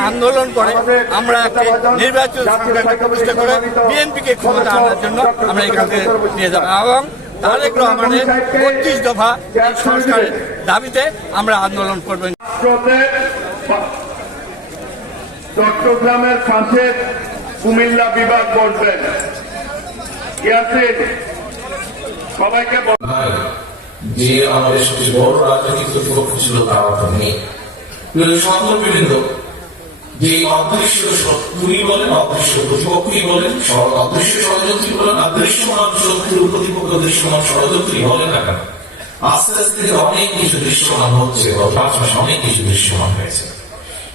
আন্দোলন করে আমরা নির্বাচন করে বিএনপিকে ক্ষমতা আনার জন্য আমরা এখান নিয়ে এবং তারেক রহমানের বত্রিশ দফা সংস্কারের দাবিতে আমরা আন্দোলন করবেন চট্টগ্রামের পাশে কুমিল্লা বিভাগ বসবেন সবাইকে যে আমাদের সবচেয়ে বড় রাজনৈতিক প্রতিপক্ষ ছিল নেই। যে অদৃশ্য শত্রুই বলেন, অদৃশ্য প্রতিপক্ষই বলেন অদৃশ্য ষড়যন্ত্রী বলেন শত্রু প্রতিপক্ষ দৃশ্যমান ষড়যন্ত্রী বলেন না কেন? আস্তে আস্তে অনেক কিছু দৃশ্যমান হচ্ছে পাঁচ মাসে অনেক কিছু দৃশ্যমান হয়েছে।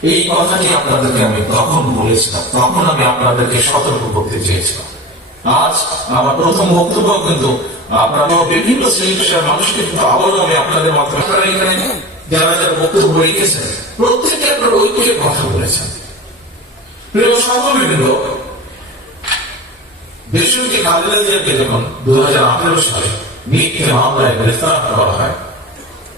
এই কথাটি আপনাদেরকে আমি তখন বলেছিলাম, তখন আমি আপনাদেরকে সতর্ক করতে চেয়েছিলাম। আজ আমার প্রথম বক্তব্য কিন্তু আপনারা বিভিন্ন শ্রেণি পেশার মানুষকে কিন্তু আবারও আমি আপনাদের মাধ্যমে আপনারা এখানে যারা যারা বক্তব্য রেখেছেন প্রত্যেকে আপনারা ঐক্যের কথা বলেছেন। প্রিয় সহকর্মীবৃন্দ দেশকে খালেদা যখন দু হাজার আঠেরো সালে মিথ্যে মামলায় গ্রেফতার করা হয়,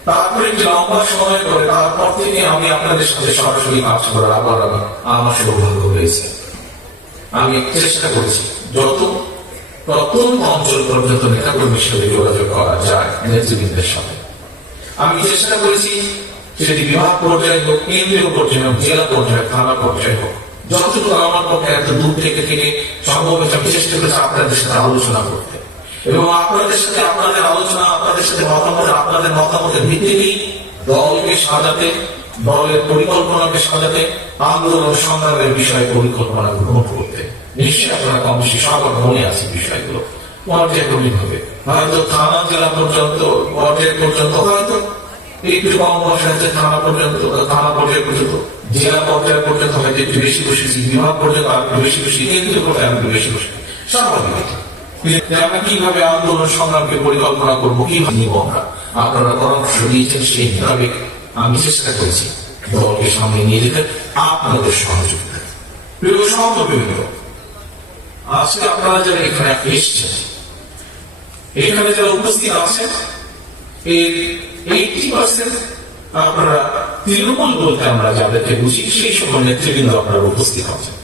তারপরে একটি লম্বা সময় করে তারপর থেকে আমি আপনাদের সাথে সরাসরি কাজ করার আবার আমার সৌভাগ্য হয়েছে। আমি চেষ্টা করেছি, যত প্রত্যন্ত অঞ্চল পর্যন্ত নেতাকর্মীর সাথে যোগাযোগ করা যায়, নেতৃবৃন্দের সাথে। আমি চেষ্টা করেছি সেটি বিভাগ পর্যায়ে হোক, কেন্দ্রীয় পর্যায়ে হোক, জেলা পর্যায়ে থানা পর্যায়ে হোক। যতটুকু আমার পক্ষে এত দূর থেকে থেকে সম্ভব আমি চেষ্টা করেছি আপনাদের সাথে আলোচনা করতে। এবং আপনাদের সাথে আপনাদের আলোচনা, আপনাদের সাথে মতামত, আপনাদের মতামতের ভিত্তিতেই দলকে সাজাতে, দলের পরিকল্পনাকে সাজাতে আন্দোলন সংগ্রামের বিষয়ে পরিকল্পনা গ্রহণ করতে। নিশ্চয়ই আপনারা কম বেশি সবার মনে আছে বিষয়গুলো। পর্যায়ক্রমিক হবে? হয়তো থানা, জেলা পর্যন্ত পর্যায় পর্যন্ত, হয়তো একটু কম থানা পর্যন্ত থানা পর্যায় পর্যন্ত, জেলা পর্যায় পর্যন্ত হয়তো একটু বেশি বসেছি বিভাগ পর্যন্ত আর একটু বেশি বসি কেন্দ্রীয় পর্যায়ে আর একটু বেশি আমরা কীভাবে আন্দোলন সংগ্রামকে পরিকল্পনা করব, কীভাবে নিব আমরা? আপনারা পরামর্শ দিয়েছেন, সেই মোতাবেক আমি চেষ্টা করেছি। দলকে সামনে নিয়ে যেতে আপনাদের সহযোগিতা। সহকর্মীবৃন্দ আজকে আপনারা যারা এখানে এসছেন, এখানে যারা উপস্থিত আছেন, এর এইটি পার্সেন্ট আপনারা তৃণমূল বলতে আমরা যাদেরকে বুঝি, সেই সকল নেতৃবৃন্দ আপনারা উপস্থিত আছেন।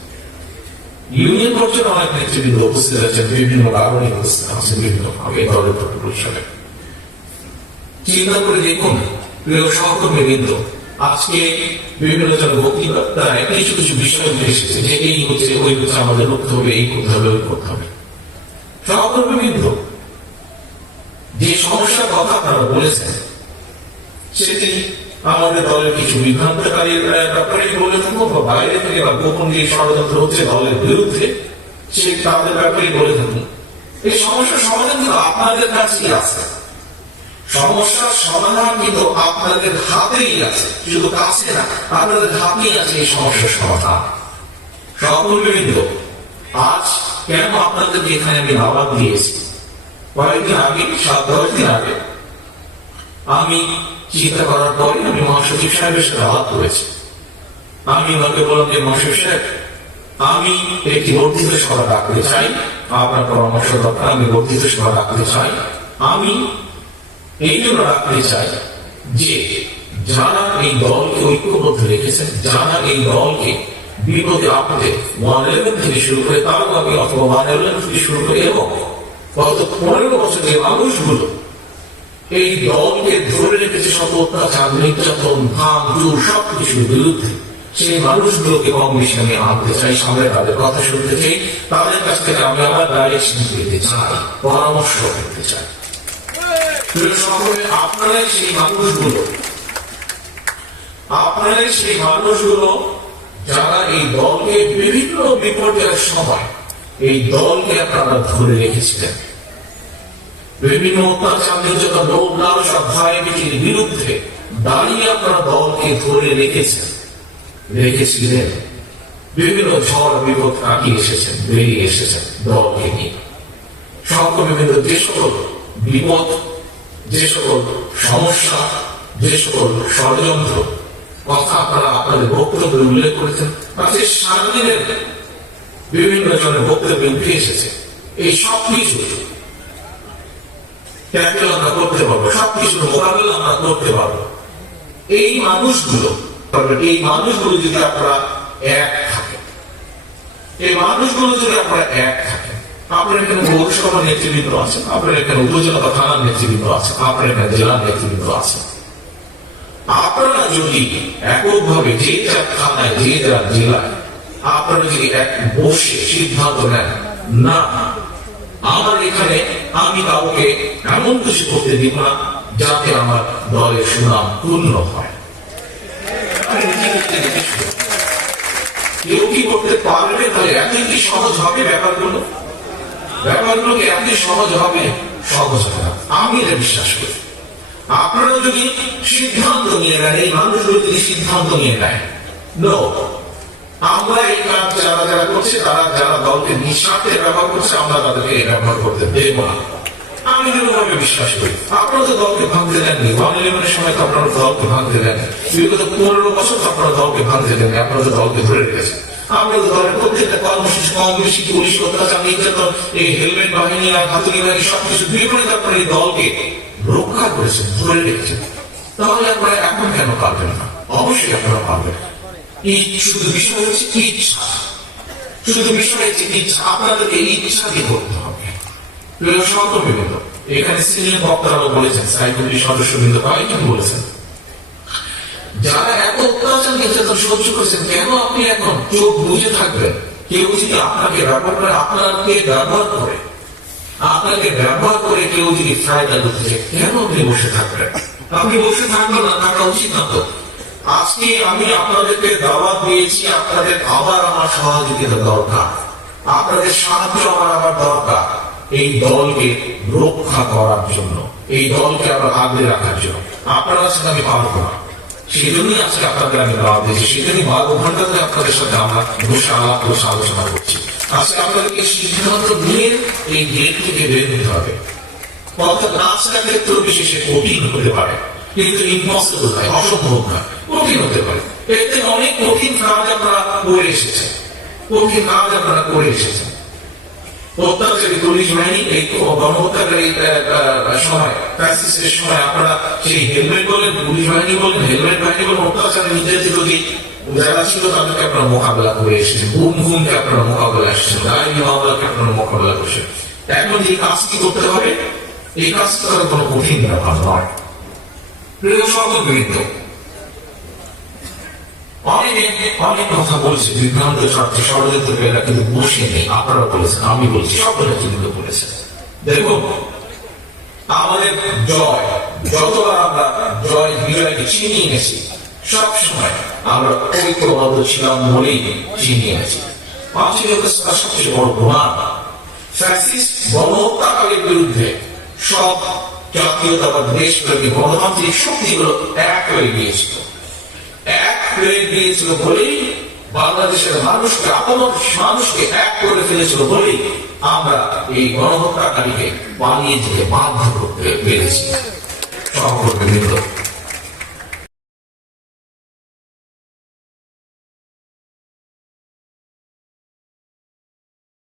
ইউনিয়ন পর্যায়ে অনেক নেতৃবৃন্দ উপস্থিত আছেন, বিভিন্ন কারণে উপস্থিত আছেন, বিভিন্ন ভাবে দলের চিন্তা করে দেখুন, প্রিয় সহকর্মীবৃন্দ আজকে বিভিন্ন জন বক্তৃতায় কিছু কিছু বিষয় উঠে এসেছে, যে এই হচ্ছে, ওই হচ্ছে আমাদের করতে হবে এই করতে হবে, ওই করতে হবে। সহকর্মীবৃন্দ যে সমস্যার কথা আপনারা বলেছেন, সেটি আমাদের দলের কিছু বিভ্রান্তকারীর ব্যাপারে বলে থাকব বা বাইরে থেকে বা গোপন যে ষড়যন্ত্র হচ্ছে দলের বিরুদ্ধে, সে তাদের ব্যাপারে বলে থাকুন এই সমস্যার সমাধান কিন্তু আপনাদের কাছেই আছে। সমস্যার সমাধান কিন্তু আপনাদের হাতেই আছে শুধু কাছে না। আপনাদের হাতেই আছে এই সমস্যার সমাধান। আজ কেন আপনাদেরকে এখানে আমি দিয়েছি? কয়েকদিন আগে, সাত, দশ দিন আগে, আমি চিন্তা করার পরে আমি মহাসচিব সাহেবের সাথে আলাপ করেছি। আমি ওনাকে বললাম যে, মহাসচিব সাহেব, আমি একটি বর্ধিত সভা ডাকতে চাই। আপনার পরামর্শ দরকার, আমি বর্ধিত সভা ডাকতে চাই। আমি এই জন্য রাখতে চাই যে যারা এই দলকে ঐক্যবদ্ধ রেখেছেন, যারা এই দলকে বিপদে আপদে ওয়ান ইলেভেন থেকে শুরু করে অথবা ওয়ান ইলেভেন থেকে শুরু করে এবং গত পনেরো বছর যে মানুষগুলো এই দলকে ধরে রেখেছে শত অত্যাচার, নির্যাতন ভাঙ চুর সবকিছুর বিরুদ্ধে। সেই মানুষগুলোকে কম বেশি আমি আনতে চাই, সামনে তাদের কথা শুনতে চাই, তাদের কাছ থেকে আমি আমার ডাইরেকশন পেতে চাই, পরামর্শ পেতে চাই। আপনারাই সেই মানুষগুলো। আপনারাই সেই মানুষগুলো যারা এই দলকে বিভিন্ন বিপর্যয়ের সময় এই দলকে আপনারা ধরে রেখেছিলেন। বিভিন্ন অত্যাচার, নির্যাতন বিরুদ্ধে দাঁড়িয়ে আপনারা দলকে ধরে রেখেছেন। রেখেছিলেন। বিভিন্ন ঝড়, বিপদ কাটিয়ে এসেছেন, বেরিয়ে এসেছেন দলকে নিয়ে। সকল বিভিন্ন যে বিপদ যে সকল সমস্যা যে সকল ষড়যন্ত্র। কথা আপনারা আপনাদের বক্তব্যে উল্লেখ করেছেন। আজকে সারাদিনের বিভিন্ন জনের বক্তব্যে উঠে এসেছে। এই সব কিছু ট্যাকেল আমরা করতে পারব সবকিছুর মোকাবেলা আমরা করতে পারব। এই মানুষগুলো এই মানুষগুলো যদি আপনারা এক থাকে, এই মানুষগুলো যদি আপনারা এক থাকে আপনার এখানে পৌরসভা নেতৃবৃন্দ আছেন আপনার এখানে উপজেলা বা থানার নেতৃবৃন্দ আছেন আপনার এখানে জেলার নেতৃবৃন্দ আছেন আপনারা যদি এককভাবে যে যার থানায়, যে যার জেলায় আপনারা যদি এক বসে সিদ্ধান্ত নেন, না, আমার এখানে আমি কাউকে এমন কিছু করতে দিব না যাতে আমার দলের সুনাম পূর্ণ হয়? কেউ কি করতে পারবে? তাহলে এত কি সহজ হবে ব্যাপারগুলো? ব্যাপারগুলোকে এতই সহজ হবে সহজ হবে আমি এটা বিশ্বাস করি। আপনারা যদি সিদ্ধান্ত নিয়ে নেন, এই মানুষগুলো যদি সিদ্ধান্ত নিয়ে নেয় আমরা এই কাজ যারা যারা করছে, তারা যারা দলকে নিঃস্বার্থে ব্যবহার করছে, আমরা তাদেরকে এই ব্যবহার করতে দেব না। আমি দৃঢ়ভাবে বিশ্বাস করি। আপনারা তো দলকে ভাঙতে দেননি। ওয়ান ইলেভেনের সময় তো আপনারা দলকে ভাঙতে দেন বিগত পনেরো বছর তো আপনারা দলকে ভাঙতে দেননি। আপনারা তো দলকে ধরে রেখেছেন। আমরা প্রত্যেকটা কর্মসূচি বেশি পুলিশ অত্যাচার নির্যাতন এই হেলমেট বাহিনী আর বাহিনী সবকিছু বিপরীত আপনারা এই দলকে রক্ষা করেছেন ধরে রেখেছেন তাহলে আপনারা এখন কেন পারবেন না? অবশ্যই আপনারা পারবেন। এই শুধু বিষয় হচ্ছে ইচ্ছা শুধু বিষয় হচ্ছে ইচ্ছা আপনাদেরকে ইচ্ছাকে করতে হবে। সহকর্মীবৃন্দ, এখানে সিনিয়র বক্তারাও বলেছেন সাইকুলি সদস্যবৃন্দ কয়েকজন বলেছেন, যারা অত্যাচার নির্যাতন সহ্য করেছেন, কেন আপনি এখন চোখ বুঝে থাকবেন? কেউ যদি আপনাকে ব্যবহার করে আপনাকে ব্যবহার করে? আপনাকে ব্যবহার করে কেউ যদি ফায়দা কেন আপনি বসে থাকবেন? আপনি বসে থাকবেন না, থাকা উচিত না তো। আজকে আমি আপনাদেরকে দাওয়াত দিয়েছি, আপনাদের আবার আমার সহযোগিতা দরকার। আপনাদের সাহায্য আমার আবার দরকার। এই দলকে রক্ষা করার জন্য, এই দলকে আবার আগলে রাখার জন্য। আপনারা সাথে আমি পারব না। সেই জন্যই আজকে আপনাদের আমি দাওয়াত দিয়েছি। সেই জন্যই বারো ঘণ্টা ধরে আপনাদের সাথে আমরা বসে আলাপ বসে আলোচনা করছি। আজকে আপনাদেরকে সিদ্ধান্ত নিয়ে এই গেট থেকে বের হতে হবে। অর্থাৎ রাস্তা ক্ষেত্র বিশেষে কঠিন হতে পারে। কিন্তু ইম্পসিবল নয়, অসম্ভব নয়, কঠিন হতে পারে। অনেক কঠিন কাজ আপনারা করে এসেছেন। কঠিন কাজ আপনারা করে এসেছেন। নির্যাতিত যদি যারা ছিল তাদেরকে আপনারা মোকাবেলা করে এসেছেন ঘুম ঘুমকে আপনারা মোকাবেলা এসেছেন ডায়রি মামলাকে আপনারা মোকাবেলা করছেন। এখন এই কাজটি করতে হবে, এই কাজটা কোনো কঠিন ব্যাপার নয়। প্রিয় অনেকে কথা বিভ্রান্ত ষড়যন্ত্র এরা কিন্তু বসে নেই আপনারা বলেছেন আমি বলছি আমাদের জয় যতবার আমরা জয় বিজয়কে আমরা ঐক্যবদ্ধ ছিলাম বলেই তার সবচেয়ে বড় প্রমাণ ফ্যাসিস্ট গণহত্যাকারীর বিরুদ্ধে সব জাতীয়তাবাদ দেশপ্রেমী গণতান্ত্রিক শক্তিগুলো এক হয়ে গিয়েছিল এক দিয়েছিল বলেই বাংলাদেশের মানুষকে আপন মানুষকে এক করে ফেলেছিল বলেই আমরা এই গণহত্যাকারীকে পালিয়ে যেতে বাধ্য করতে পেরেছি। বৃন্দ